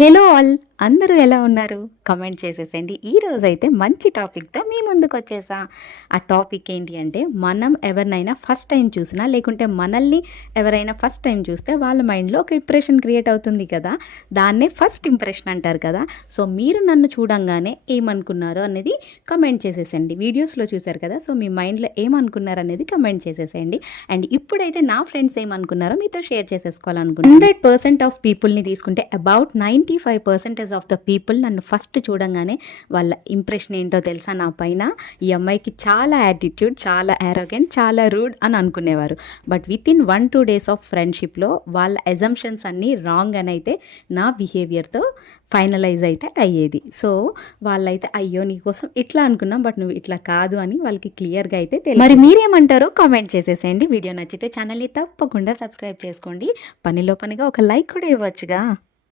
Hello all, అందరూ ఎలా ఉన్నారు? కమెంట్ చేసేసండి. ఈరోజైతే మంచి టాపిక్తో మీ ముందుకు వచ్చేసా. ఆ టాపిక్ ఏంటి అంటే, మనం ఎవరినైనా ఫస్ట్ టైం చూసినా లేకుంటే మనల్ని ఎవరైనా ఫస్ట్ టైం చూస్తే వాళ్ళ మైండ్లో ఒక ఇంప్రెషన్ క్రియేట్ అవుతుంది కదా, దాన్నే ఫస్ట్ ఇంప్రెషన్ అంటారు కదా. సో మీరు నన్ను చూడంగానే ఏమనుకున్నారో అనేది కమెంట్ చేసేసండి. వీడియోస్లో చూసారు కదా, సో మీ మైండ్లో ఏమనుకున్నారు అనేది కమెంట్ చేసేసేయండి. అండ్ ఇప్పుడైతే నా ఫ్రెండ్స్ ఏమనుకున్నారో మీతో షేర్ చేసేసుకోవాలనుకుంటున్నాను. 100% ఆఫ్ పీపుల్ని తీసుకుంటే అబౌట్ 95% ఆఫ్ ద పీపుల్ నన్ను ఫస్ట్ చూడంగానే వాళ్ళ ఇంప్రెషన్ ఏంటో తెలుసా నా పైన, ఈ అమ్మాయికి చాలా యాటిట్యూడ్, చాలా యారోగెంట్, చాలా రూడ్ అని అనుకునేవారు. But within 1-2 days of ఫ్రెండ్షిప్లో వాళ్ళ అజంప్షన్స్ అన్నీ రాంగ్ అని అయితే నా బిహేవియర్తో ఫైనలైజ్ అయితే అయ్యేది. సో వాళ్ళైతే అయ్యో నీకోసం ఇట్లా అనుకున్నాం, బట్ నువ్వు ఇట్లా కాదు అని వాళ్ళకి క్లియర్గా అయితే తెలియదు. మరి మీరేమంటారో కామెంట్ చేసేసేయండి. వీడియో నచ్చితే ఛానల్ని తప్పకుండా సబ్స్క్రైబ్ చేసుకోండి. పనిలో పనిగా ఒక లైక్ కూడా ఇవ్వచ్చుగా.